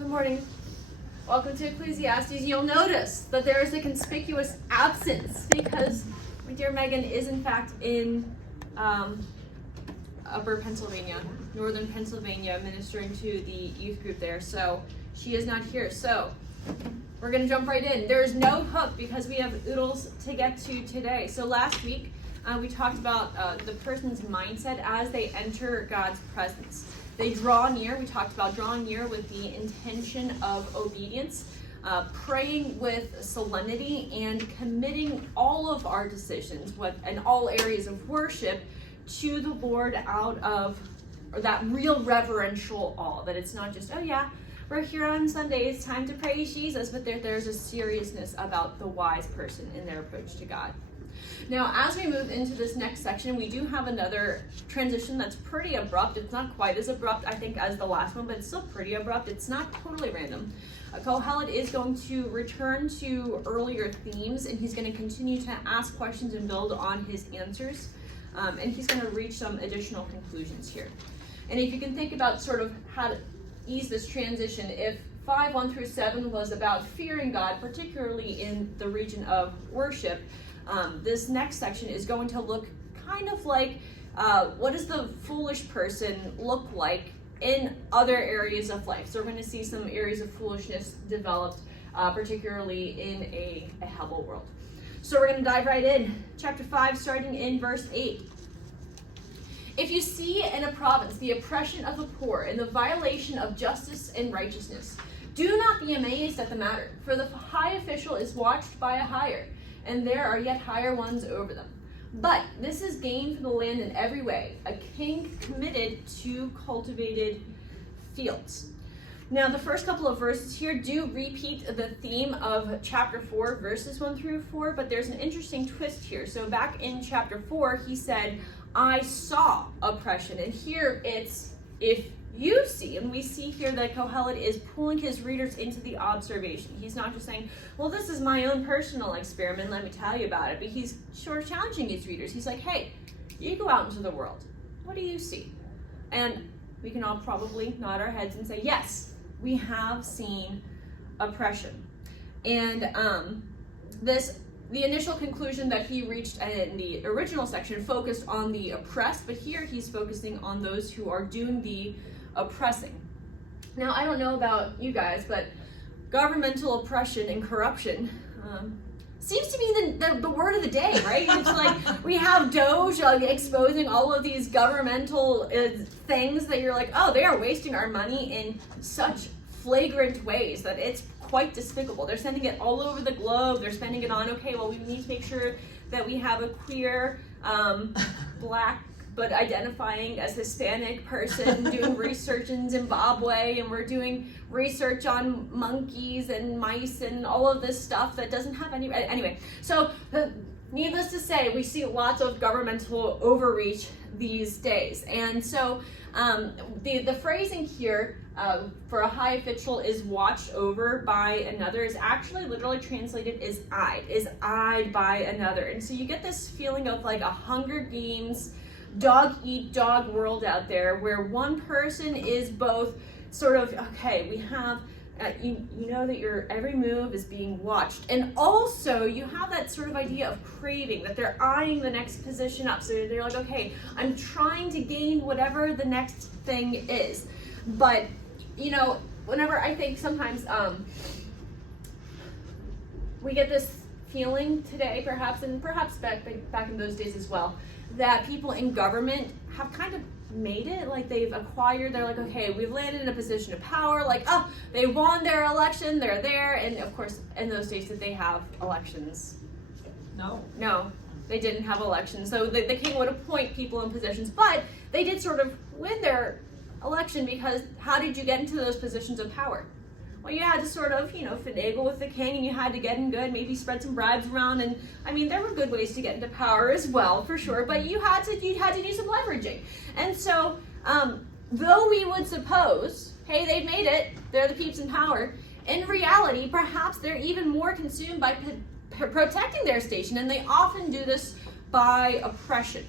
Good morning. Welcome to Ecclesiastes. You'll notice that there is a conspicuous absence because my dear Megan is in fact in upper Pennsylvania, northern Pennsylvania, ministering to the youth group there. So she is not here. So we're going to jump right in. There's no hook because we have oodles to get to today. So last week we talked about the person's mindset as they enter God's presence. They draw near. We talked about drawing near with the intention of obedience, praying with solemnity, and committing all of our decisions in all areas of worship to the Lord out of that real reverential awe. That it's not just, oh yeah, we're here on Sunday, it's time to praise Jesus, but there's a seriousness about the wise person in their approach to God. Now, as we move into this next section, we do have another transition that's pretty abrupt. It's not quite as abrupt, I think, as the last one, but it's still pretty abrupt. It's not totally random. Kohelet is going to return to earlier themes, and he's going to continue to ask questions and build on his answers, and he's going to reach some additional conclusions here. And if you can think about sort of how to ease this transition, if 5:1-7 was about fearing God, particularly in the region of worship, this next section is going to look kind of like what does the foolish person look like in other areas of life. So we're going to see some areas of foolishness developed, particularly in a Hebel world. So we're going to dive right in. Chapter 5, starting in verse 8. If you see in a province the oppression of the poor and the violation of justice and righteousness, do not be amazed at the matter, for the high official is watched by a higher, and there are yet higher ones over them. But this is gain for the land in every way, a king committed to cultivated fields. Now, the first couple of verses here do repeat the theme of chapter 4, verses 1-4, but there's an interesting twist here. So back in chapter 4, he said, I saw oppression, and here it's, if you see, and we see here that Kohelet is pulling his readers into the observation. He's not just saying, well, this is my own personal experiment, let me tell you about it, but he's sort of challenging his readers. He's like, hey, you go out into the world. What do you see? And we can all probably nod our heads and say, yes, we have seen oppression. And the initial conclusion that he reached in the original section focused on the oppressed, but here he's focusing on those who are doing the oppressing. Now, I don't know about you guys, but governmental oppression and corruption seems to be the word of the day, right? It's like we have Doge exposing all of these governmental things that you're like, oh, they are wasting our money in such flagrant ways that it's quite despicable. They're sending it all over the globe. They're spending it on, okay, well, we need to make sure that we have a queer, black, but identifying as Hispanic person doing research in Zimbabwe, and we're doing research on monkeys and mice and all of this stuff that doesn't have any, anyway. So needless to say, we see lots of governmental overreach these days. And so the phrasing here for a high official is watched over by another is actually literally translated as eyed by another. And so you get this feeling of like a Hunger Games dog eat dog world out there where one person is both sort of, okay, we have you know that your every move is being watched, and also you have that sort of idea of craving, that they're eyeing the next position up. So they're like, okay, I'm trying to gain whatever the next thing is. But you know, whenever I think sometimes we get this feeling today, perhaps, and perhaps back in those days as well, that people in government have kind of made it, like they've acquired, they're like, okay, we've landed in a position of power, like, oh, they won their election, they're there. And of course, in those days, did they have elections? No, they didn't have elections. So the king would appoint people in positions, but they did sort of win their election, because how did you get into those positions of power? Well, you had to sort of, finagle with the king, and you had to get in good, maybe spread some bribes around, and I mean, there were good ways to get into power as well, for sure, but you had to do some leveraging. And so, though we would suppose, hey, they've made it, they're the peeps in power, in reality, perhaps they're even more consumed by protecting their station, and they often do this by oppression.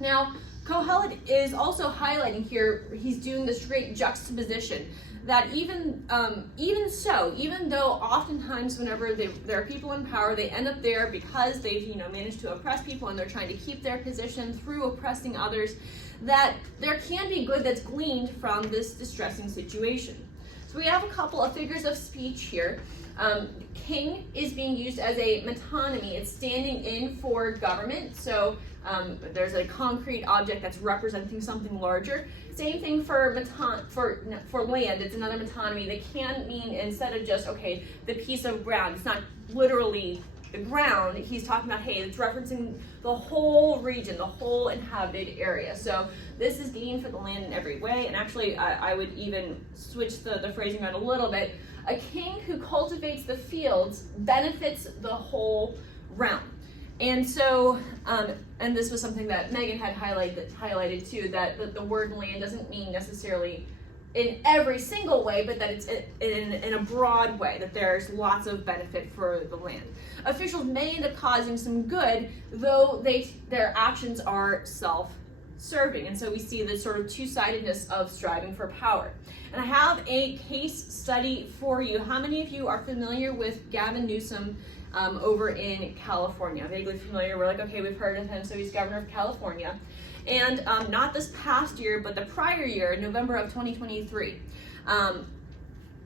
Now, Kohelet is also highlighting here, he's doing this great juxtaposition that even though oftentimes whenever there are people in power, they end up there because they've managed to oppress people and they're trying to keep their position through oppressing others, that there can be good that's gleaned from this distressing situation. So we have a couple of figures of speech here. King is being used as a metonymy. It's standing in for government. So there's a concrete object that's representing something larger. Same thing for land. It's another metonymy. They can mean, instead of just, okay, the piece of ground, it's not literally the ground. He's talking about, hey, it's referencing the whole region, the whole inhabited area. So this is gain for the land in every way. And actually, I would even switch the phrasing around a little bit. A king who cultivates the fields benefits the whole realm. And so, and this was something that Megan had highlighted too, that the word land doesn't mean necessarily in every single way, but that it's in a broad way, that there's lots of benefit for the land. Officials may end up causing some good, though their actions are self-serving. And so we see the sort of two-sidedness of striving for power. And I have a case study for you. How many of you are familiar with Gavin Newsom over in California? Vaguely familiar. We're like, okay, we've heard of him, so he's governor of California. And not this past year, but the prior year, November of 2023,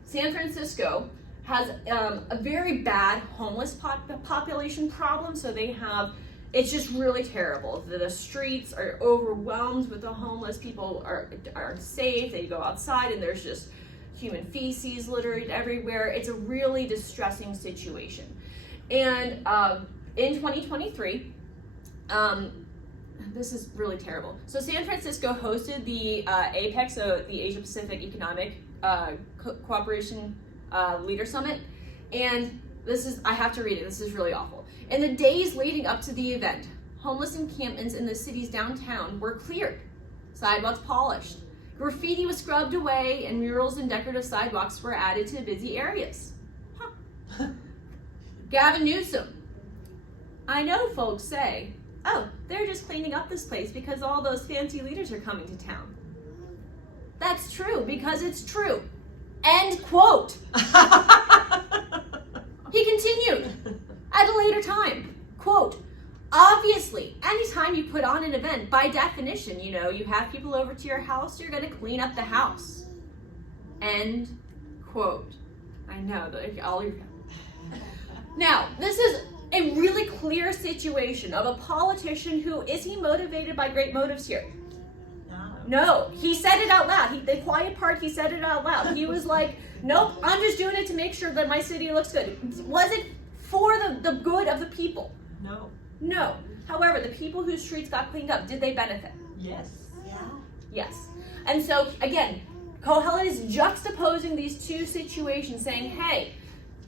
San Francisco has a very bad homeless population problem. So they have, it's just really terrible. The streets are overwhelmed with the homeless. People aren't safe. They go outside and there's just human feces littered everywhere. It's a really distressing situation. And in 2023, this is really terrible. So San Francisco hosted the APEC, so the Asia Pacific Economic Cooperation Leader Summit. And this is, I have to read it, this is really awful. In the days leading up to the event, homeless encampments in the city's downtown were cleared, sidewalks polished, graffiti was scrubbed away, and murals and decorative sidewalks were added to busy areas. Huh. Gavin Newsom. I know folks say, oh, they're just cleaning up this place because all those fancy leaders are coming to town. That's true, because it's true. End quote. He continued at a later time, quote, obviously, anytime you put on an event, by definition, you have people over to your house, you're going to clean up the house. End quote. I know, all your... Now, this is a really clear situation of a politician who, is he motivated by great motives here? No, he said it out loud. The quiet part, he said it out loud. He was like, nope, I'm just doing it to make sure that my city looks good. Was it for the good of the people? No. No. However, the people whose streets got cleaned up, did they benefit? Yes. Yeah. Yes. And so, again, Kohelet is juxtaposing these two situations, saying, hey,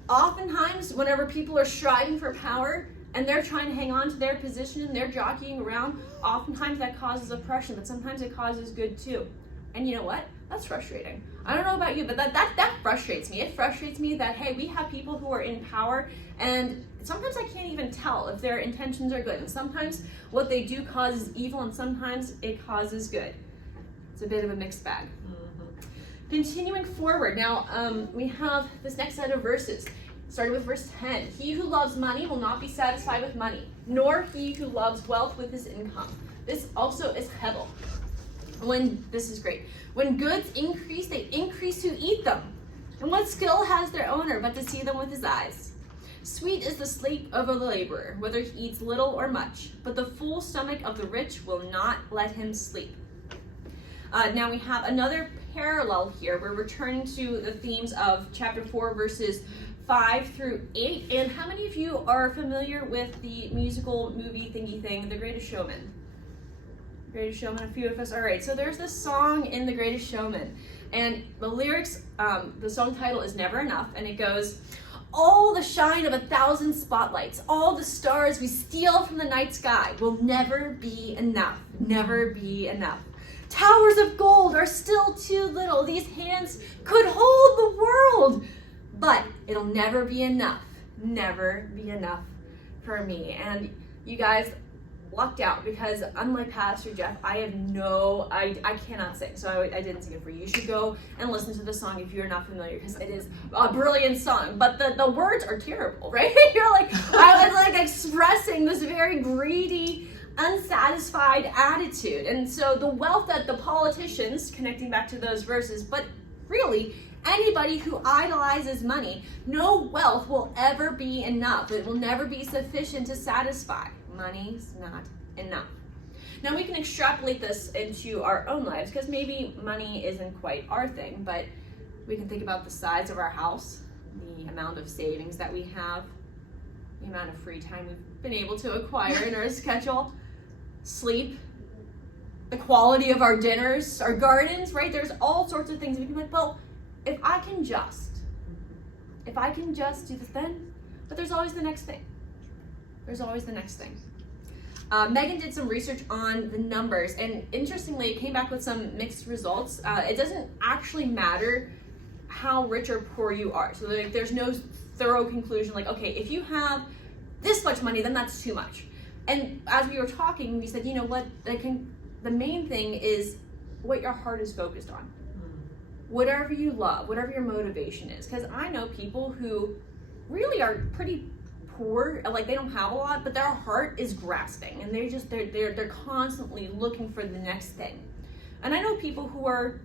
oftentimes whenever people are striving for power and they're trying to hang on to their position and they're jockeying around, oftentimes that causes oppression, but sometimes it causes good too. And you know what? That's frustrating. I don't know about you, but that frustrates me. It frustrates me that, hey, we have people who are in power and sometimes I can't even tell if their intentions are good. And sometimes what they do causes evil and sometimes it causes good. It's a bit of a mixed bag. Mm-hmm. Continuing forward, now we have this next set of verses. Starting with verse 10. He who loves money will not be satisfied with money, nor he who loves wealth with his income. This also is Hebel. This is great. When goods increase, they increase who eat them. And what skill has their owner but to see them with his eyes? Sweet is the sleep of a laborer, whether he eats little or much, but the full stomach of the rich will not let him sleep. Now we have another parallel here. We're returning to the themes of chapter 4, verses 5 through 8. And how many of you are familiar with the musical movie thingy thing, The Greatest Showman? Greatest Showman, a few of us. All right, so there's this song in The Greatest Showman. And the lyrics, the song title is Never Enough. And it goes, all the shine of 1,000 spotlights, all the stars we steal from the night sky will never be enough. Never be enough. Towers of gold are still too little. These hands could hold the world. But it'll never be enough for me. And you guys, lucked out because unlike Pastor Jeff, I cannot sing, so I didn't sing it for you. You should go and listen to the song if you're not familiar, because it is a brilliant song, but the words are terrible, right? You're like, I was like expressing this very greedy, unsatisfied attitude. And so the wealth that the politicians, connecting back to those verses, but really anybody who idolizes money, no wealth will ever be enough. It will never be sufficient to satisfy. Money's not enough. Now we can extrapolate this into our own lives, because maybe money isn't quite our thing, but we can think about the size of our house, the amount of savings that we have, the amount of free time we've been able to acquire in our schedule, sleep, the quality of our dinners, our gardens, right? There's all sorts of things. We can be like, well, if I can just do this thing, but there's always the next thing. There's always the next thing. Megan did some research on the numbers, and interestingly, it came back with some mixed results. It doesn't actually matter how rich or poor you are. So there's no thorough conclusion like, okay, if you have this much money, then that's too much. And as we were talking, we said, you know what, the main thing is what your heart is focused on. Whatever you love, whatever your motivation is. Because I know people who really are pretty poor, like they don't have a lot, but their heart is grasping, and they're constantly looking for the next thing. And I know people who are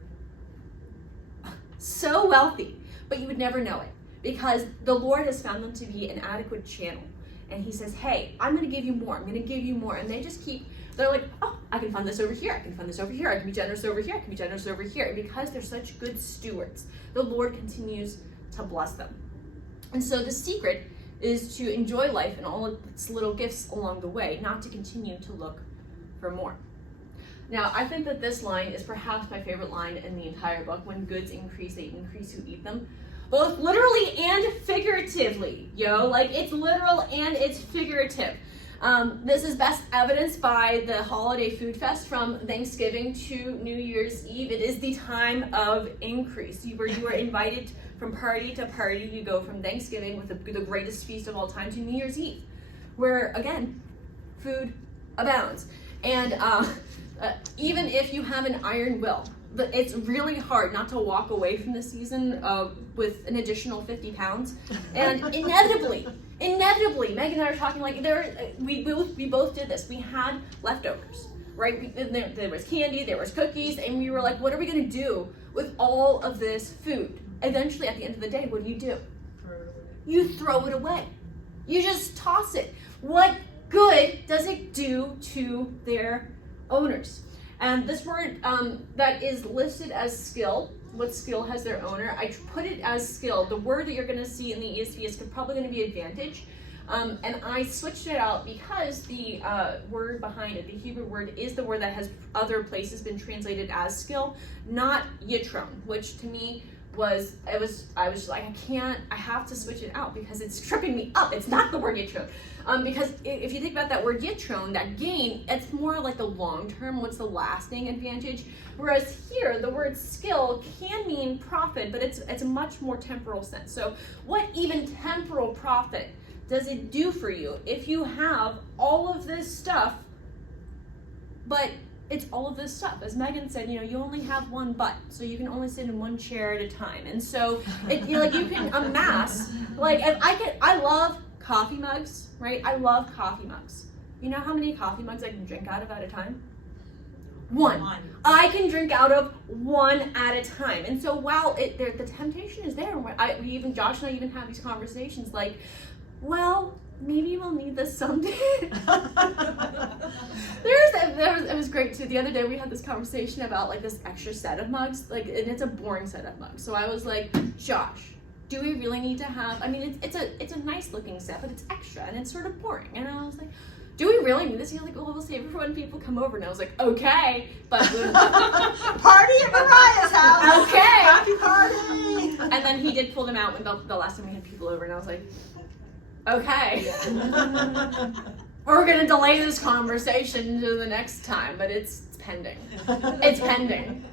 so wealthy, but you would never know it, because the Lord has found them to be an adequate channel. And he says, hey, I'm going to give you more. I'm going to give you more. And they just they're like, oh, I can fund this over here. I can fund this over here. I can be generous over here. I can be generous over here. And because they're such good stewards, the Lord continues to bless them. And so the secret is to enjoy life and all of its little gifts along the way, not to continue to look for more. Now, I think that this line is perhaps my favorite line in the entire book. When goods increase, they increase who eat them. Both literally and figuratively, like it's literal and it's figurative. This is best evidenced by the holiday food fest from Thanksgiving to New Year's Eve. It is the time of increase. You are invited from party to party. You go from Thanksgiving with the greatest feast of all time to New Year's Eve, where again, food abounds. And even if you have an iron will, but it's really hard not to walk away from the season with an additional 50 pounds. And inevitably, Megan and I are talking like we both did this. We had leftovers, right? There was candy, there was cookies, and we were like, what are we gonna do with all of this food? Eventually, at the end of the day, what do? You throw it away. You just toss it. What good does it do to their owners? And this word that is listed as skill, what skill has their owner? I put it as skill. The word that you're going to see in the ESV is probably going to be advantage. And I switched it out because the word behind it, the Hebrew word, is the word that has other places been translated as skill, not yitron, which to me I was like, I have to switch it out because it's tripping me up. It's not the word yitron. Because if you think about that word yitron, that gain, it's more like the long term, what's the lasting advantage. Whereas here, the word skill can mean profit, but it's a much more temporal sense. So what even temporal profit does it do for you if you have all of this stuff, but it's all of this stuff? As Megan said, you only have one butt, so you can only sit in one chair at a time. And so you can amass, I love coffee mugs, right? I love coffee mugs. You know how many coffee mugs I can drink out of at a time? One. I can drink out of one at a time. And so while the temptation is there, Josh and I even have these conversations like, well, maybe we'll need this someday. It was great too. The other day we had this conversation about like this extra set of mugs, and it's a boring set of mugs. So I was like, Josh, do we really need to have? I mean, it's a nice looking set, but it's extra and it's sort of boring. And I was like, do we really need this? You're like, well, we'll save it for when people come over. And I was like, okay, but party at Mariah's house. Okay, happy party. And then he did pull them out when the last time we had people over, and I was like, okay. We're gonna delay this conversation to the next time, but it's pending. It's pending.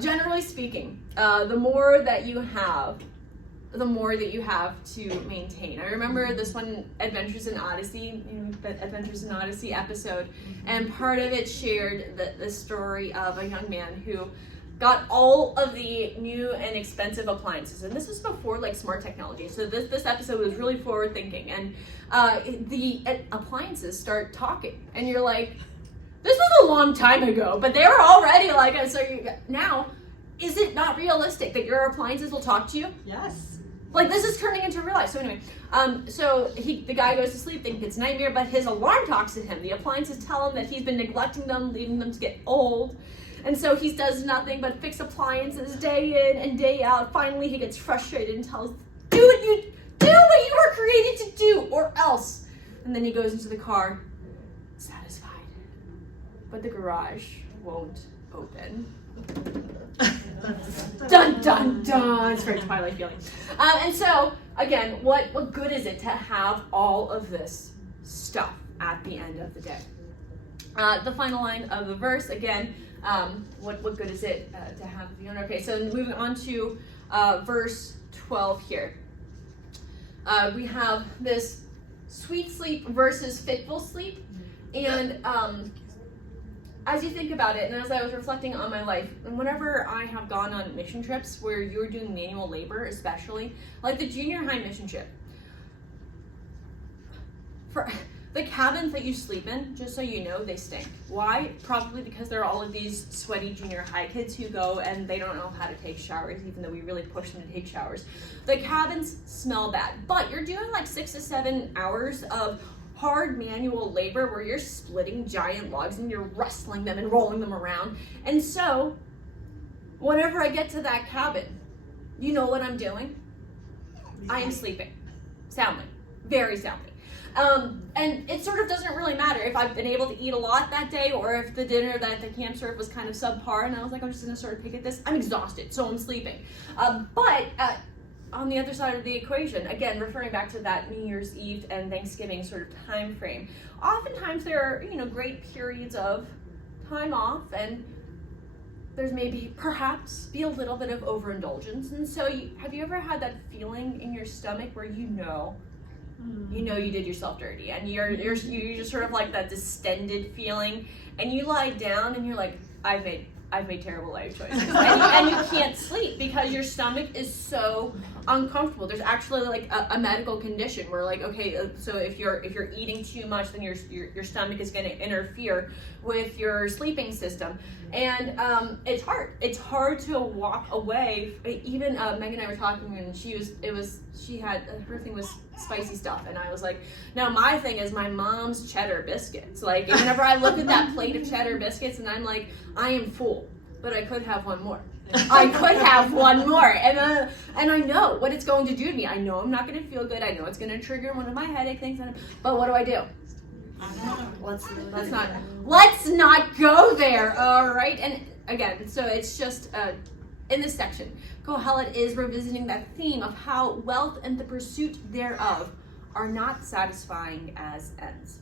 Generally speaking, the more that you have, the more that you have to maintain. I remember this one Adventures in Odyssey, the Adventures in Odyssey episode, and part of it shared the story of a young man who got all of the new and expensive appliances, and this was before like smart technology. So this episode was really forward thinking, and the appliances start talking, and you're like, this was a long time ago, but they were already like, so now, is it not realistic that your appliances will talk to you? Yes. Like, this is turning into real life. So anyway, the guy goes to sleep thinking it's a nightmare, but his alarm talks to him. The appliances tell him that he's been neglecting them, leaving them to get old. And so he does nothing but fix appliances day in and day out. Finally, he gets frustrated and tells, do what you were created to do, or else. And then he goes into the car, satisfied. But the garage won't open. Dun, dun, dun. It's very Twilight feeling. And so, again, what good is it to have all of this stuff at the end of the day? The final line of the verse, again, what good is it to have the owner? Okay, so moving on to verse 12 here. We have this sweet sleep versus fitful sleep. And as you think about it, and as I was reflecting on my life, and whenever I have gone on mission trips where you're doing manual labor, especially, like the junior high mission trip, for the cabins that you sleep in, just so you know, they stink. Why? Probably because there are all of these sweaty junior high kids who go and they don't know how to take showers, even though we really push them to take showers. The cabins smell bad, but you're doing like 6 to 7 hours of hard manual labor where you're splitting giant logs and you're wrestling them and rolling them around. And so, whenever I get to that cabin, you know what I'm doing? I am sleeping. Soundly. Very soundly. And it sort of doesn't really matter if I've been able to eat a lot that day or if the dinner that the camp served was kind of subpar and I was like, I'm just gonna sort of pick at this. I'm exhausted, so I'm sleeping. But on the other side of the equation, again, referring back to that New Year's Eve and Thanksgiving sort of time frame, oftentimes there are, great periods of time off, and there's maybe perhaps be a little bit of overindulgence. And so have you ever had that feeling in your stomach where you know you did yourself dirty, and you're just sort of like that distended feeling, and you lie down and you're like, I've made terrible life choices, and you can't sleep because your stomach is so uncomfortable. There's actually like a medical condition where, like, okay, so if you're eating too much, then your stomach is going to interfere with your sleeping system, and it's hard. It's hard to walk away. Even Megan and I were talking, and her thing was spicy stuff, and I was like, no, my thing is my mom's cheddar biscuits. Like, whenever I look at that plate of cheddar biscuits, and I'm like, I am full, but I could have one more. I could have one more, and I know what it's going to do to me. I know I'm not going to feel good. I know it's going to trigger one of my headache things. But what do? Let's not go there. All right. And again, so it's just in this section, Kohelet is revisiting that theme of how wealth and the pursuit thereof are not satisfying as ends.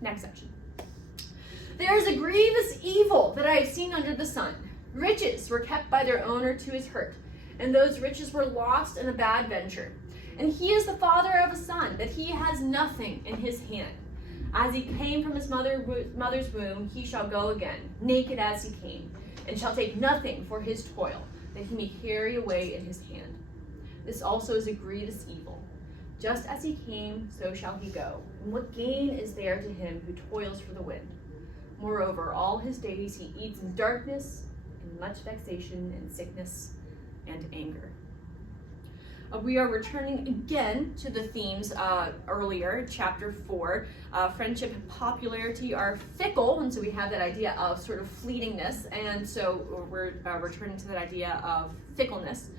Next section. There is a grievous evil that I have seen under the sun. Riches were kept by their owner to his hurt, and those riches were lost in a bad venture. And he is the father of a son, that he has nothing in his hand. As he came from his mother's womb, he shall go again, naked as he came, and shall take nothing for his toil, that he may carry away in his hand. This also is a grievous evil. Just as he came, so shall he go. And what gain is there to him who toils for the wind? Moreover, all his days he eats in darkness, in much vexation and sickness and anger. We are returning again to the themes earlier, chapter 4. Friendship and popularity are fickle, and so we have that idea of sort of fleetingness, and so we're returning to that idea of fickleness.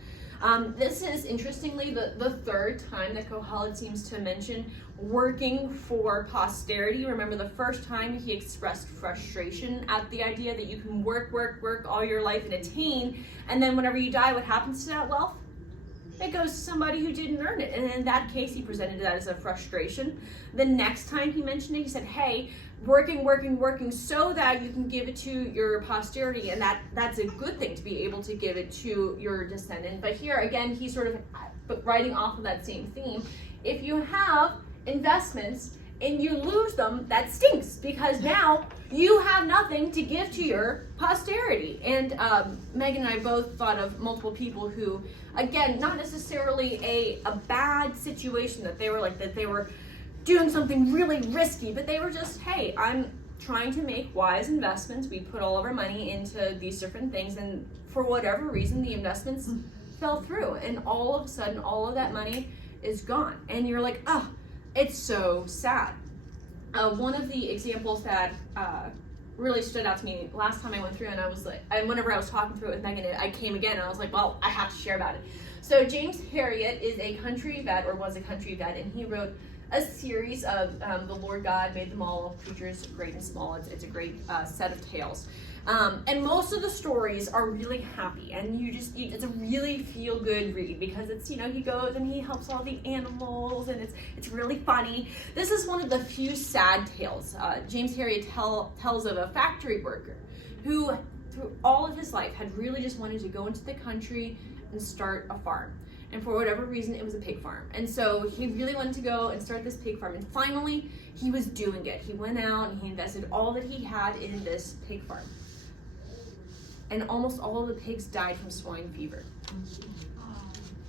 This is, interestingly, the third time that Kohelet seems to mention working for posterity. Remember, the first time he expressed frustration at the idea that you can work all your life and attain, and then whenever you die, what happens to that wealth? It goes to somebody who didn't earn it. And in that case, he presented that as a frustration. The next time he mentioned it, he said, hey, working so that you can give it to your posterity, and that's a good thing to be able to give it to your descendant. But here again, he's sort of writing off of that same theme. If you have investments and you lose them, that stinks, because now you have nothing to give to your posterity. And Megan and I both thought of multiple people who, again, not necessarily a bad situation that they were doing something really risky, but they were just, hey, I'm trying to make wise investments. We put all of our money into these different things, and for whatever reason, the investments fell through, and all of a sudden, all of that money is gone. And you're like, oh, it's so sad. One of the examples that really stood out to me last time I went through, and I was like, and whenever I was talking through it with Megan, I came again, and I was like, well, I have to share about it. So James Herriot is a country vet, or was a country vet, and he wrote a series of the Lord God made them all, creatures great and small. It's a great set of tales. And most of the stories are really happy, and it's a really feel-good read, because it's, he goes and he helps all the animals, and it's really funny. This is one of the few sad tales. James Herriot tells of a factory worker who, through all of his life, had really just wanted to go into the country and start a farm. And for whatever reason, it was a pig farm. And so he really wanted to go and start this pig farm. And finally, he was doing it. He went out and he invested all that he had in this pig farm. And almost all of the pigs died from swine fever.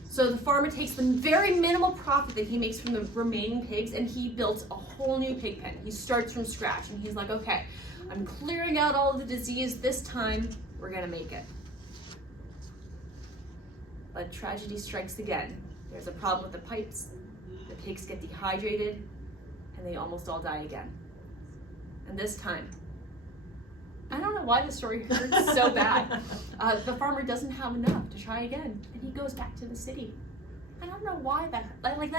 So the farmer takes the very minimal profit that he makes from the remaining pigs, and he built a whole new pig pen. He starts from scratch, and he's like, okay, I'm clearing out all of the disease. This time, we're gonna make it. But tragedy strikes again. There's a problem with the pipes, the pigs get dehydrated, and they almost all die again. And this time, I don't know why the story hurts so bad. The farmer doesn't have enough to try again, and he goes back to the city. I don't know why that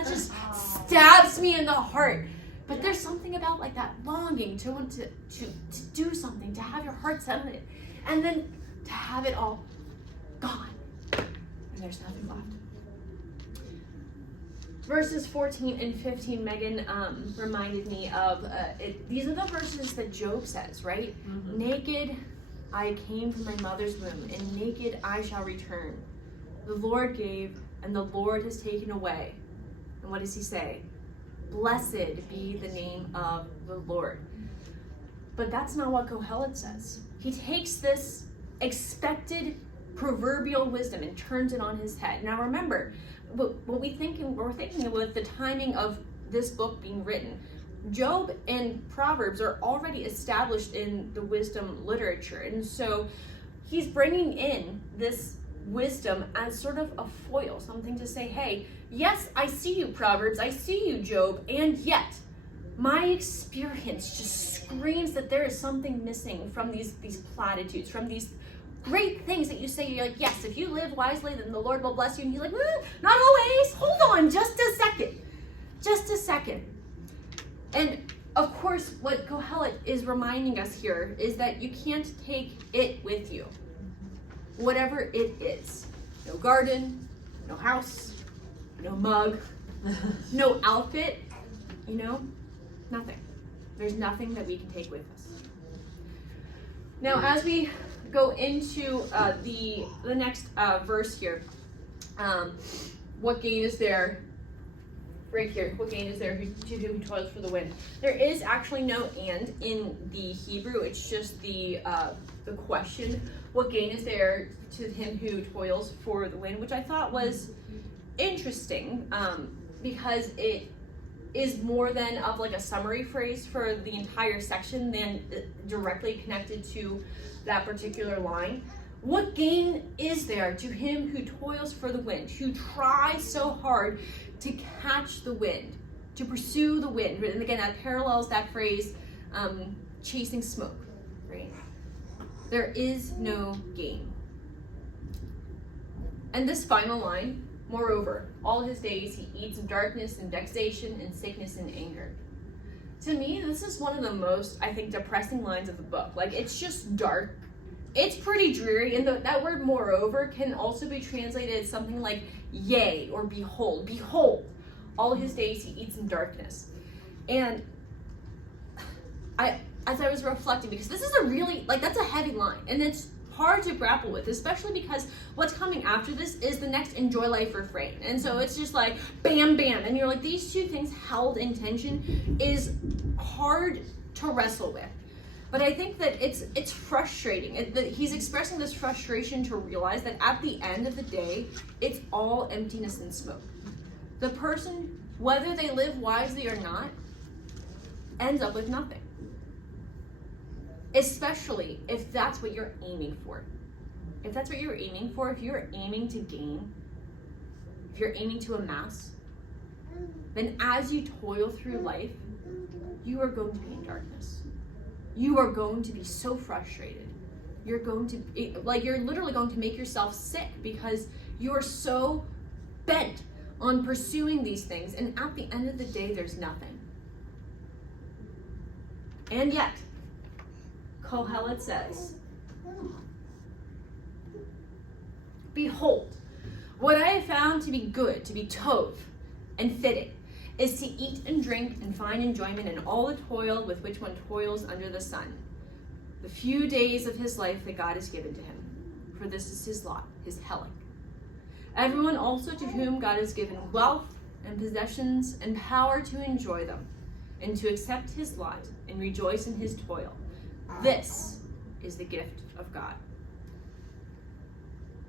just stabs me in the heart. But there's something about that longing to want to do something, to have your heart set on it, and then to have it all gone. And there's nothing left. Verses 14 and 15, Megan reminded me of, these are the verses that Job says, right? Mm-hmm. Naked I came from my mother's womb, and naked I shall return. The Lord gave, and the Lord has taken away. And what does he say? Blessed be the name of the Lord. But that's not what Kohelet says. He takes this expected proverbial wisdom and turns it on his head. Now remember, we're thinking with the timing of this book being written, Job and Proverbs are already established in the wisdom literature. And so he's bringing in this wisdom as sort of a foil, something to say, hey, yes, I see you, Proverbs, I see you, Job, and yet my experience just screams that there is something missing from these platitudes, from these great things that you say. You're like, yes, if you live wisely, then the Lord will bless you. And he's like, not always. Hold on just a second. And of course, what Kohelet is reminding us here is that you can't take it with you, whatever it is. No garden, no house, no mug, no outfit, nothing. There's nothing that we can take with us. Now, as we go into the next verse here, what gain is there? Right here, what gain is there to him who toils for the wind? There is actually no and in the Hebrew. It's just the question. What gain is there to him who toils for the wind? Which I thought was interesting, because it is more than of a summary phrase for the entire section than directly connected to that particular line. What gain is there to him who toils for the wind, who tries so hard to catch the wind, to pursue the wind? And again, that parallels that phrase, chasing smoke, right? There is no gain. And this final line, moreover, all his days he eats of darkness and vexation and sickness and anger. To me, this is one of the most, I think, depressing lines of the book. It's just dark. It's pretty dreary, and that word moreover can also be translated as something like yea or behold. Behold, all his days he eats in darkness. And as I was reflecting, because this is a really, like, that's a heavy line, and it's hard to grapple with, especially because what's coming after this is the next enjoy life refrain. And so it's just like bam, bam. And you're like, these two things held in tension is hard to wrestle with. But I think that it's frustrating. He's expressing this frustration to realize that at the end of the day, it's all emptiness and smoke. The person, whether they live wisely or not, ends up with nothing. Especially if that's what you're aiming for. If that's what you're aiming for, if you're aiming to gain, if you're aiming to amass, then as you toil through life, you are going to be in darkness. You are going to be so frustrated. You're going to be, like, you're literally going to make yourself sick because you are so bent on pursuing these things, and at the end of the day, there's nothing. And yet, Kohelet says, behold, what I have found to be good, to be tov, and fitting, is to eat and drink and find enjoyment in all the toil with which one toils under the sun, the few days of his life that God has given to him. For this is his lot, his helek. Everyone also to whom God has given wealth and possessions and power to enjoy them, and to accept his lot and rejoice in his toil. This is the gift of God.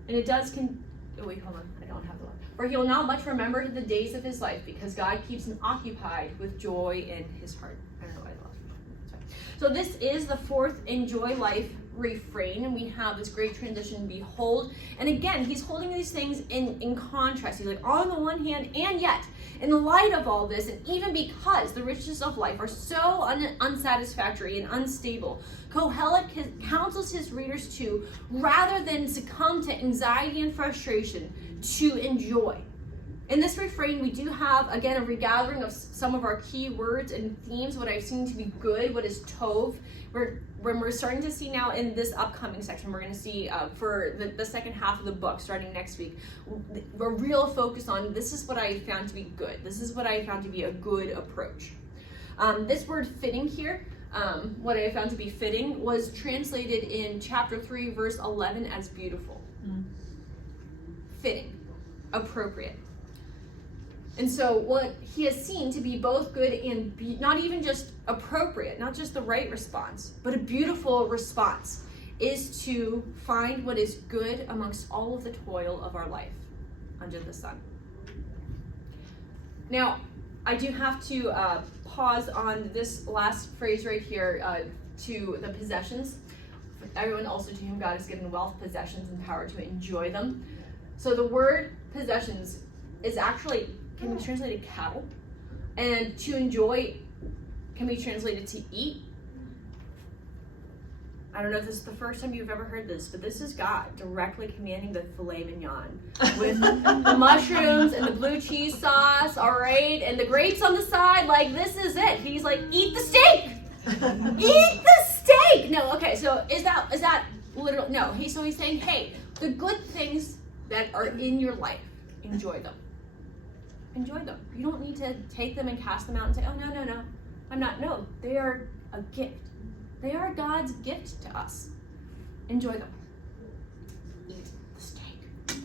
And it does oh wait, hold on, I don't have the one. For he will not much remember the days of his life, because God keeps him occupied with joy in his heart. I don't know why I lost it. Sorry. So this is the fourth enjoy life refrain, and we have this great transition, behold. And again, he's holding these things in contrast. He's like, on the one hand, and yet, in the light of all this, and even because the riches of life are so unsatisfactory and unstable, Kohelet counsels his readers to, rather than succumb to anxiety and frustration, to enjoy. In this refrain, we do have, again, a regathering of some of our key words and themes, what I've seen to be good, what is tov. We're starting to see now in this upcoming section, we're going to see for the second half of the book, starting next week, a real focus on this is what I found to be good. This is what I found to be a good approach. This word fitting here, what I found to be fitting, was translated in chapter 3, verse 11 as beautiful. Fitting, appropriate. And so what he has seen to be both good and not even just appropriate, not just the right response, but a beautiful response, is to find what is good amongst all of the toil of our life under the sun. Now, I do have to pause on this last phrase right here to the possessions. Everyone also to whom God has given wealth, possessions, and power to enjoy them. So the word possessions is actually can be translated cattle, and to enjoy can be translated to eat. I don't know if this is the first time you've ever heard this, but this is God directly commanding the filet mignon with the mushrooms and the blue cheese sauce, all right, and the grapes on the side. Like, this is it. He's like, eat the steak. Eat the steak. No, okay. So is that literal? No. He's saying, hey, the good things that are in your life, enjoy them. Enjoy them. You don't need to take them and cast them out and say, oh, no, I'm not. No, they are a gift. They are God's gift to us. Enjoy them. Eat the steak.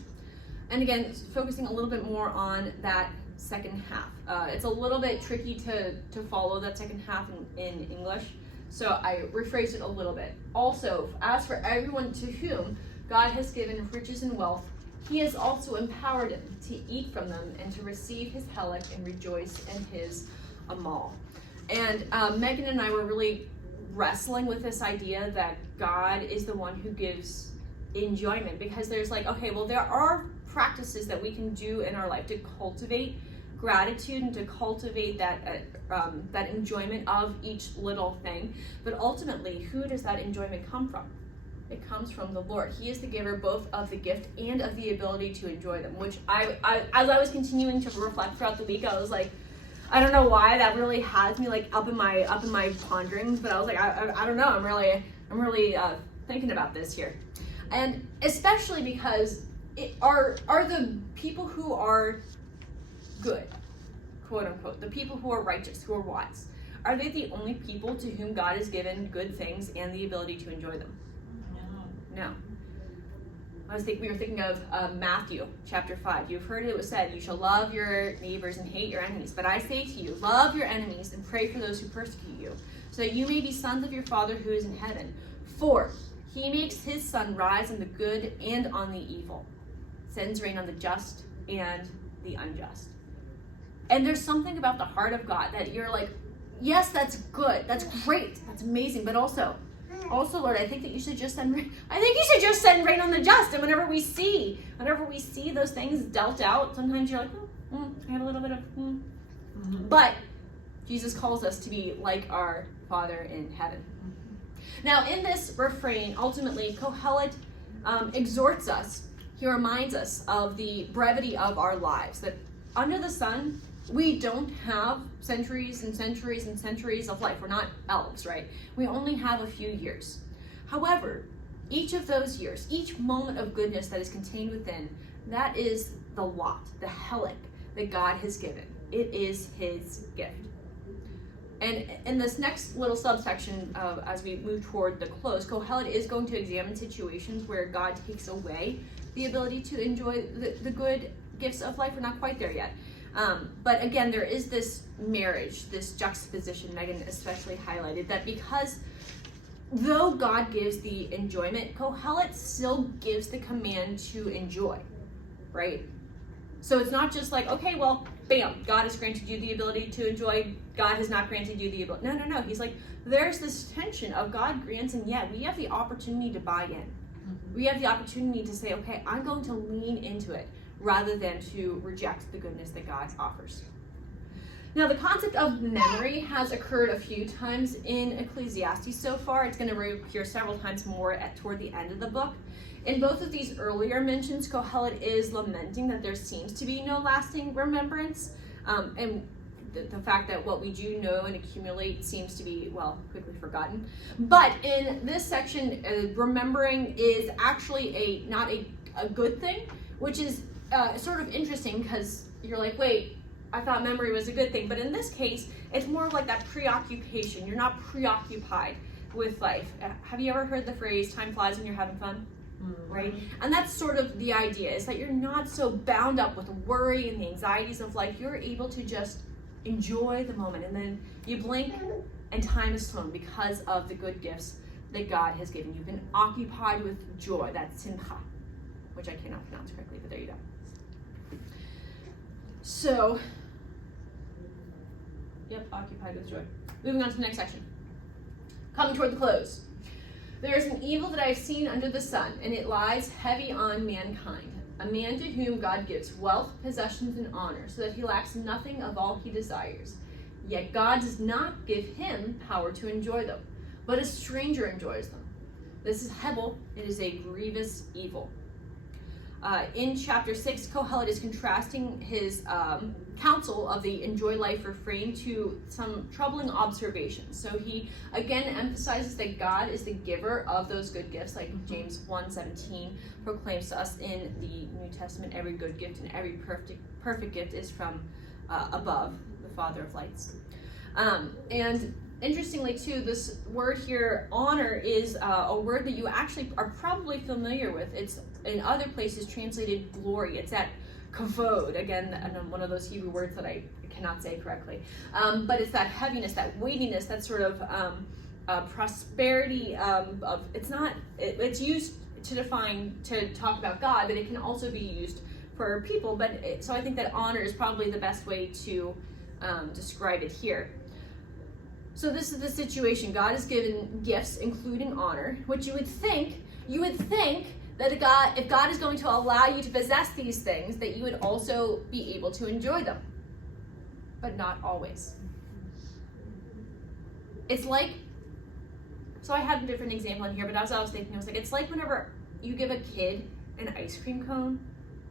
And again, focusing a little bit more on that second half. It's a little bit tricky to follow that second half in English, so I rephrased it a little bit. Also, as for everyone to whom God has given riches and wealth, he has also empowered him to eat from them and to receive his helek and rejoice in his amal. And Megan and I were really wrestling with this idea that God is the one who gives enjoyment, because there's like, okay, well, there are practices that we can do in our life to cultivate gratitude and to cultivate that enjoyment of each little thing. But ultimately, who does that enjoyment come from? It comes from the Lord. He is the giver both of the gift and of the ability to enjoy them, which I as I was continuing to reflect throughout the week, I was like, I don't know why that really has me like up in my ponderings, but I was like, I don't know. I'm really thinking about this here, and especially because are the people who are good, quote unquote, the people who are righteous, who are wise, Are they the only people to whom God has given good things and the ability to enjoy them? No. We were thinking of Matthew chapter 5. You've heard it was said, you shall love your neighbors and hate your enemies. But I say to you, love your enemies and pray for those who persecute you, so that you may be sons of your Father who is in heaven. For he makes his sun rise on the good and on the evil, sends rain on the just and the unjust. And there's something about the heart of God that you're like, yes, that's good, that's great, that's amazing, but also, Lord, I think that you should just send rain. I think you should just send rain on the just. And whenever we see those things dealt out, sometimes you're like, I had a little bit of. But Jesus calls us to be like our Father in heaven. Now, in this refrain, ultimately, Kohelet exhorts us. He reminds us of the brevity of our lives, that under the sun, we don't have centuries and centuries and centuries of life. We're not elves, right? We only have a few years. However, each of those years, each moment of goodness that is contained within, that is the lot, the helik that God has given. It is his gift. And in this next little subsection, as we move toward the close, Kohelet is going to examine situations where God takes away the ability to enjoy the good gifts of life. We're not quite there yet. But again, there is this marriage, this juxtaposition, Megan especially highlighted, that because though God gives the enjoyment, Kohelet still gives the command to enjoy, right? So it's not just like, okay, well, bam, God has granted you the ability to enjoy, God has not granted you the ability. No. He's like, there's this tension of God grants, and yet we have the opportunity to buy in. We have the opportunity to say, okay, I'm going to lean into it, rather than to reject the goodness that God offers. Now, the concept of memory has occurred a few times in Ecclesiastes so far. It's going to reappear several times more toward the end of the book. In both of these earlier mentions, Kohelet is lamenting that there seems to be no lasting remembrance, and the fact that what we do know and accumulate seems to be, well, quickly forgotten. But in this section, remembering is actually not a good thing, which is sort of interesting, because you're like, wait, I thought memory was a good thing. But in this case, it's more of like that preoccupation. You're not preoccupied with life. Have you ever heard the phrase, time flies when you're having fun? Right? And that's sort of the idea, is that you're not so bound up with worry and the anxieties of life. You're able to just enjoy the moment. And then you blink and time is flown because of the good gifts that God has given you. You've been occupied with joy. That's simcha, which I cannot pronounce correctly, but there you go. So, occupied with joy. Moving on to the next section. Coming toward the close. There is an evil that I have seen under the sun, and it lies heavy on mankind. A man to whom God gives wealth, possessions, and honor, so that he lacks nothing of all he desires. Yet God does not give him power to enjoy them, but a stranger enjoys them. This is Hebel. It is a grievous evil. In chapter 6, Kohelet is contrasting his counsel of the enjoy life refrain to some troubling observations. So he again emphasizes that God is the giver of those good gifts, like James 1:17 proclaims to us in the New Testament, every good gift and every perfect gift is from above, the Father of lights. And interestingly too, this word here, honor, is a word that you actually are probably familiar with. It's in other places translated glory. It's that kavod, again, one of those Hebrew words that I cannot say correctly. But it's that heaviness, that weightiness, that sort of prosperity it's used to talk about God, but it can also be used for people. So I think that honor is probably the best way to describe it here. So this is the situation. God has given gifts, including honor, which you would think that if God is going to allow you to possess these things, that you would also be able to enjoy them. But not always. It's like, so I had a different example in here, but as I was thinking, I was like, it's like whenever you give a kid an ice cream cone,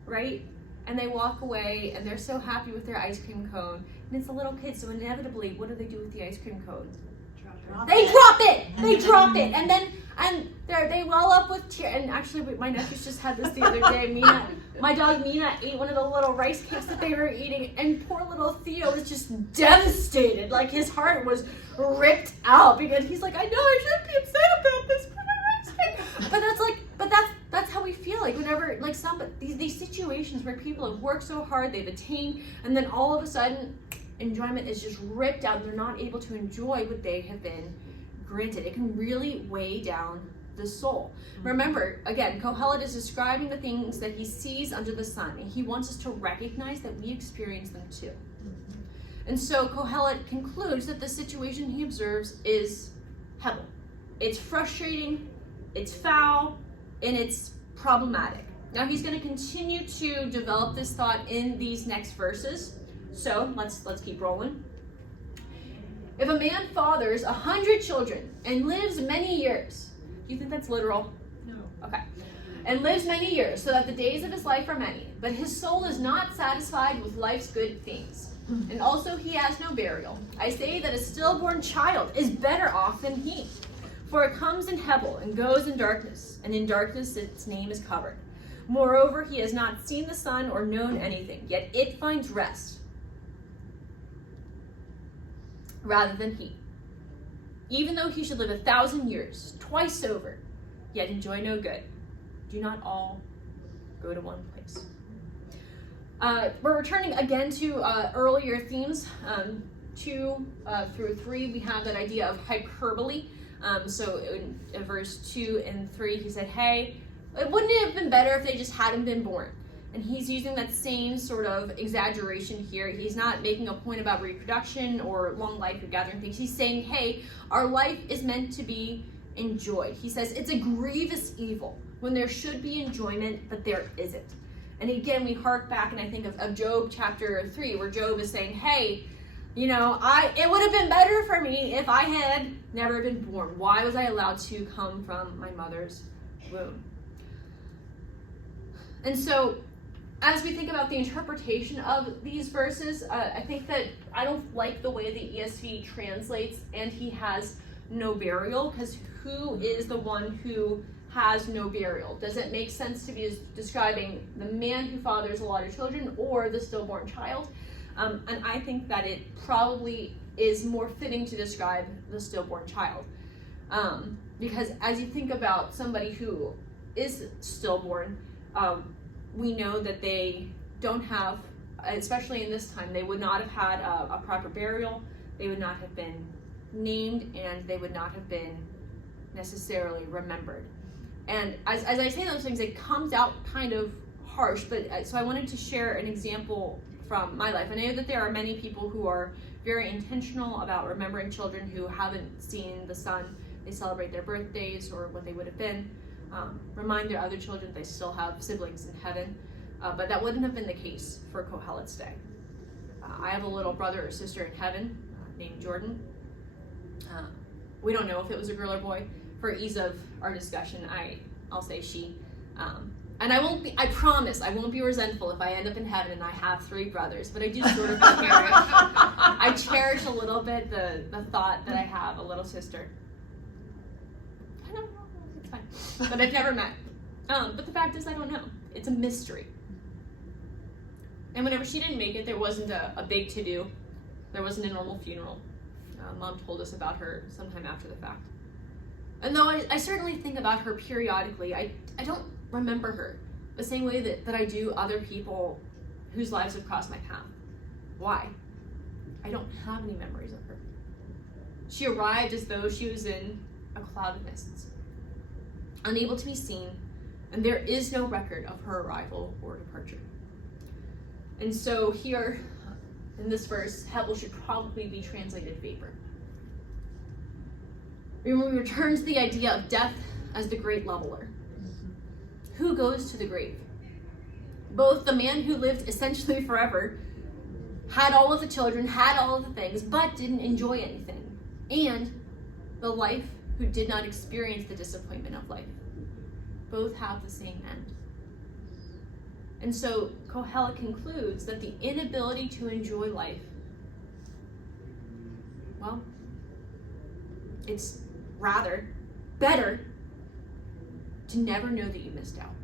right? And they walk away and they're so happy with their ice cream cone. And it's a little kid, so inevitably, what do they do with the ice cream cone? They drop it! And then And they well up with tears. And actually, my nephews just had this the other day. My dog Mina ate one of the little rice cakes that they were eating, and poor little Theo was just devastated. Like, his heart was ripped out because he's like, I know I shouldn't be upset about this, but my rice cake. But that's how we feel like whenever, like, these situations where people have worked so hard, they've attained, and then all of a sudden enjoyment is just ripped out and they're not able to enjoy what they have been granted. It can really weigh down the soul. Remember, again, Kohelet is describing the things that he sees under the sun, and he wants us to recognize that we experience them too. And so Kohelet concludes that the situation he observes is Hebel. It's frustrating, it's foul, and it's problematic. Now he's going to continue to develop this thought in these next verses. So let's keep rolling. If a man fathers 100 children and lives many years, do you think that's literal? No. Okay. And lives many years, so that the days of his life are many, but his soul is not satisfied with life's good things, and also he has no burial. I say that a stillborn child is better off than he, for it comes in Hebel and goes in darkness, and in darkness its name is covered. Moreover, he has not seen the sun or known anything, yet it finds rest rather than he. Even though he should live 1,000 years, twice over, yet enjoy no good. Do not all go to one place. We're returning again to earlier themes. 2 through 3, we have that idea of hyperbole. So in verse 2 and 3, he said, hey, wouldn't it have been better if they just hadn't been born? And he's using that same sort of exaggeration here. He's not making a point about reproduction or long life or gathering things. He's saying, hey, our life is meant to be enjoyed. He says it's a grievous evil when there should be enjoyment, but there isn't. And again, we hark back and I think of Job chapter 3, where Job is saying, hey, you know, it would have been better for me if I had never been born. Why was I allowed to come from my mother's womb? And so, as we think about the interpretation of these verses, I think that I don't like the way the ESV translates, and he has no burial, because who is the one who has no burial? Does it make sense to be describing the man who fathers a lot of children or the stillborn child? And I think that it probably is more fitting to describe the stillborn child. Because as you think about somebody who is stillborn, we know that they don't have, especially in this time, they would not have had a proper burial, they would not have been named, and they would not have been necessarily remembered. And as I say those things, it comes out kind of harsh, but so I wanted to share an example from my life. I know that there are many people who are very intentional about remembering children who haven't seen the sun. They celebrate their birthdays or what they would have been. Remind their other children they still have siblings in heaven, but that wouldn't have been the case for Kohelet's day. I have a little brother or sister in heaven named Jordan. We don't know if it was a girl or boy. For ease of our discussion, I'll say she. And I promise I won't be resentful if I end up in heaven and I have 3 brothers, but I do sort of I cherish a little bit the thought that I have a little sister. I don't know. But I've never met. But the fact is, I don't know. It's a mystery. And whenever she didn't make it, there wasn't a big to-do. There wasn't a normal funeral. Mom told us about her sometime after the fact. And though I certainly think about her periodically, I don't remember her the same way that I do other people whose lives have crossed my path. Why? I don't have any memories of her. She arrived as though she was in a cloud of mists, unable to be seen, and there is no record of her arrival or departure. And so here, in this verse, Hebel should probably be translated vapor. We return to the idea of death as the great leveler. Who goes to the grave? Both the man who lived essentially forever, had all of the children, had all of the things, but didn't enjoy anything, and the life who did not experience the disappointment of life. Both have the same end. And so Kohelet concludes that the inability to enjoy life, well, it's rather better to never know that you missed out.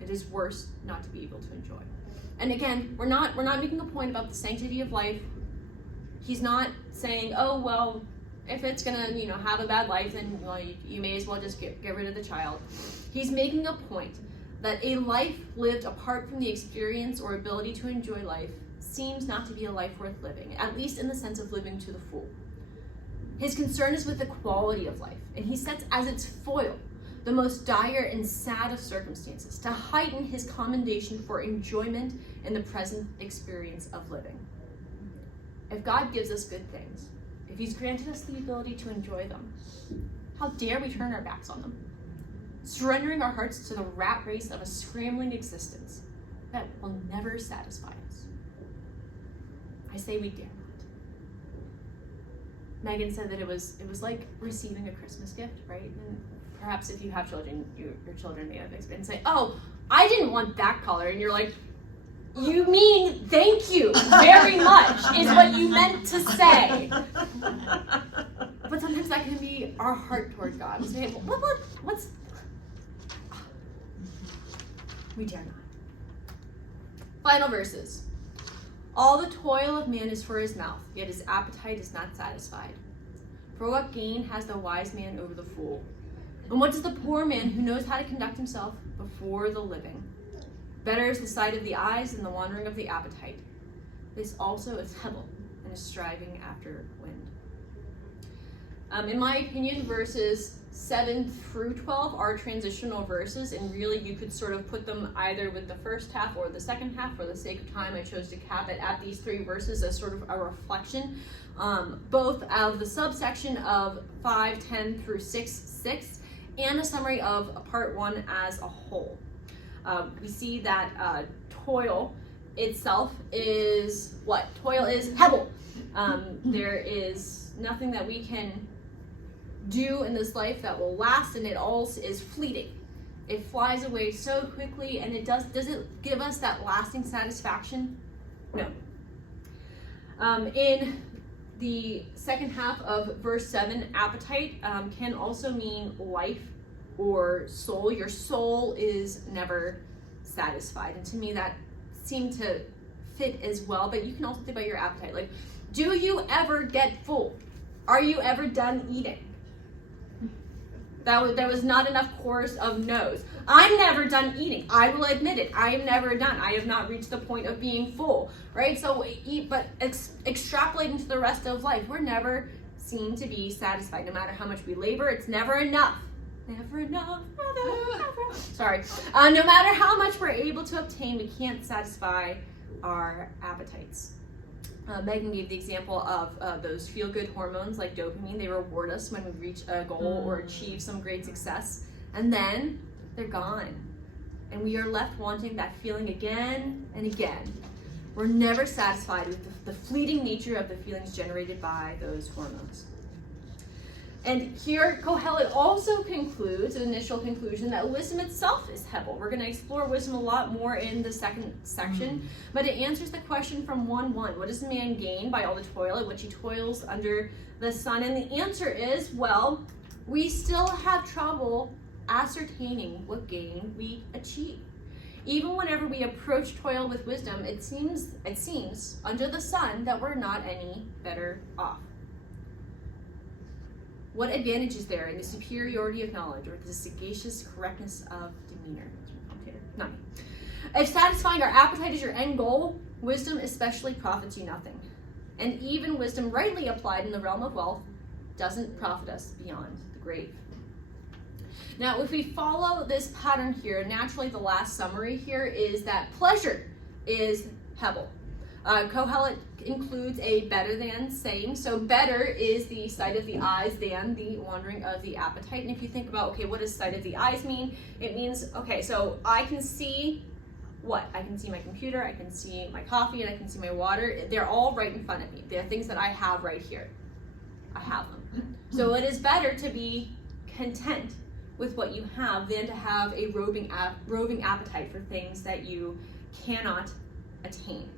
It is worse not to be able to enjoy. And again, we're not making a point about the sanctity of life. He's not saying, oh, well, if it's gonna, have a bad life, then you may as well just get rid of the child. He's making a point that a life lived apart from the experience or ability to enjoy life seems not to be a life worth living, at least in the sense of living to the full. His concern is with the quality of life, and he sets as its foil the most dire and sad of circumstances to heighten his commendation for enjoyment in the present experience of living. If God gives us good things, if he's granted us the ability to enjoy them, how dare we turn our backs on them, surrendering our hearts to the rat race of a scrambling existence that will never satisfy us? I say we dare not. Megan said that it was like receiving a Christmas gift, right? And perhaps if you have children, your children may have experienced and say, oh, I didn't want that color. And you're like, you mean thank you very much is what you meant to say. But sometimes that can be our heart toward God. We say, what's... We dare not. Final verses. All the toil of man is for his mouth, yet his appetite is not satisfied. For what gain has the wise man over the fool? And what does the poor man who knows how to conduct himself before the living? Better is the sight of the eyes than the wandering of the appetite. This also is Hebel and is striving after wind. In my opinion, verses 7 through 12 are transitional verses, and really you could sort of put them either with the first half or the second half. For the sake of time, I chose to cap it at these three verses as sort of a reflection, both of the subsection of 5:10 through 6:6, and a summary of part 1 as a whole. We see that toil itself is what? Toil is Hebel. There is nothing that we can do in this life that will last, and it all is fleeting. It flies away so quickly, and does it give us that lasting satisfaction? No. In the second half of verse 7, appetite can also mean life or soul. Your soul is never satisfied, and to me that seemed to fit as well. But you can also think about your appetite. Like, do you ever get full? Are you ever done eating? There was not enough chorus of no's. I'm never done eating. I will admit it. I am never done. I have not reached the point of being full, right? So extrapolating to the rest of life, we're never seen to be satisfied. No matter how much we labor, it's never enough. Never enough. Never. Sorry. No matter how much we're able to obtain, we can't satisfy our appetites. Megan gave the example of those feel-good hormones like dopamine. They reward us when we reach a goal or achieve some great success, and then they're gone. And we are left wanting that feeling again and again. We're never satisfied with the fleeting nature of the feelings generated by those hormones. And here, Kohelet also concludes, an initial conclusion, that wisdom itself is Hebel. We're going to explore wisdom a lot more in the second section, but it answers the question from 1:1. What does man gain by all the toil at which he toils under the sun? And the answer is, well, we still have trouble ascertaining what gain we achieve. Even whenever we approach toil with wisdom, it seems under the sun that we're not any better off. What advantage is there in the superiority of knowledge or the sagacious correctness of demeanor? None. If satisfying our appetite is your end goal, wisdom especially profits you nothing. And even wisdom rightly applied in the realm of wealth doesn't profit us beyond the grave. Now, if we follow this pattern here, naturally the last summary here is that pleasure is Hebel. Kohelet includes a better than saying. So better is the sight of the eyes than the wandering of the appetite. And if you think about, okay, what does sight of the eyes mean? It means, okay, so I can see what? I can see my computer, I can see my coffee, and I can see my water. They're all right in front of me. They're things that I have right here. I have them. So it is better to be content with what you have than to have a roving appetite for things that you cannot attain.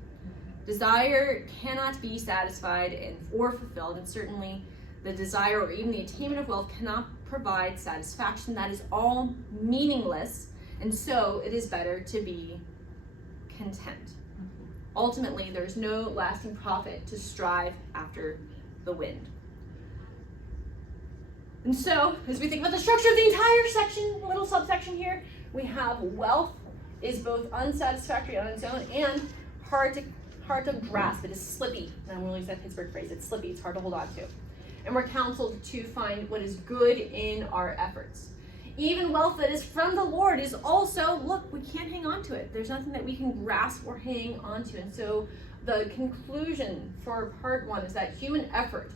Desire cannot be satisfied or fulfilled, and certainly the desire or even the attainment of wealth provide satisfaction. That is all meaningless, and so it is better to be content. Ultimately, there's no lasting profit to strive after the wind. And so, as we think about the structure of the entire section, little subsection here, we have wealth is both unsatisfactory on its own and hard to grasp. It is slippy. And I'm going to use that Pittsburgh phrase. It's slippy. It's hard to hold on to. And we're counseled to find what is good in our efforts. Even wealth that is from the Lord is also, look, we can't hang on to it. There's nothing that we can grasp or hang on to. And so the conclusion for part 1 is that human effort,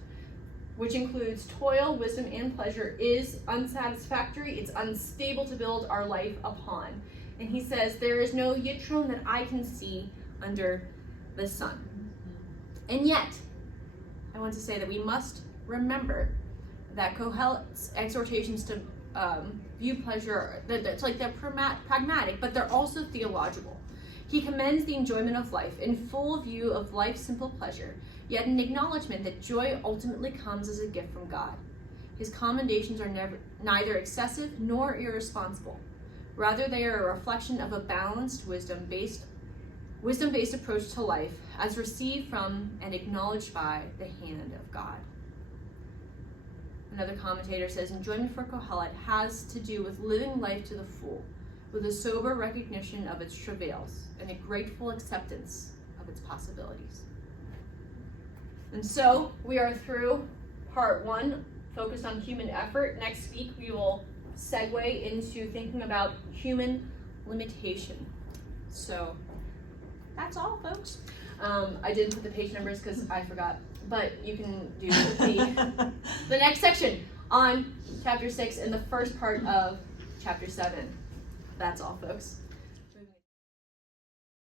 which includes toil, wisdom, and pleasure, is unsatisfactory. It's unstable to build our life upon. And he says, there is no yitron that I can see under the sun. And yet, I want to say that we must remember that Kohelet's exhortations to view pleasure, it's like they're pragmatic, but they're also theological. He commends the enjoyment of life in full view of life's simple pleasure, yet an acknowledgement that joy ultimately comes as a gift from God. His commendations are neither excessive nor irresponsible. Rather, they are a reflection of a balanced wisdom-based approach to life as received from and acknowledged by the hand of God. Another commentator says, enjoyment for Kohelet has to do with living life to the full, with a sober recognition of its travails and a grateful acceptance of its possibilities. And so we are through part 1, focused on human effort. Next week we will segue into thinking about human limitation. So that's all, folks. I didn't put the page numbers because I forgot, but you can do the next section on chapter 6 and the first part of chapter 7. That's all, folks.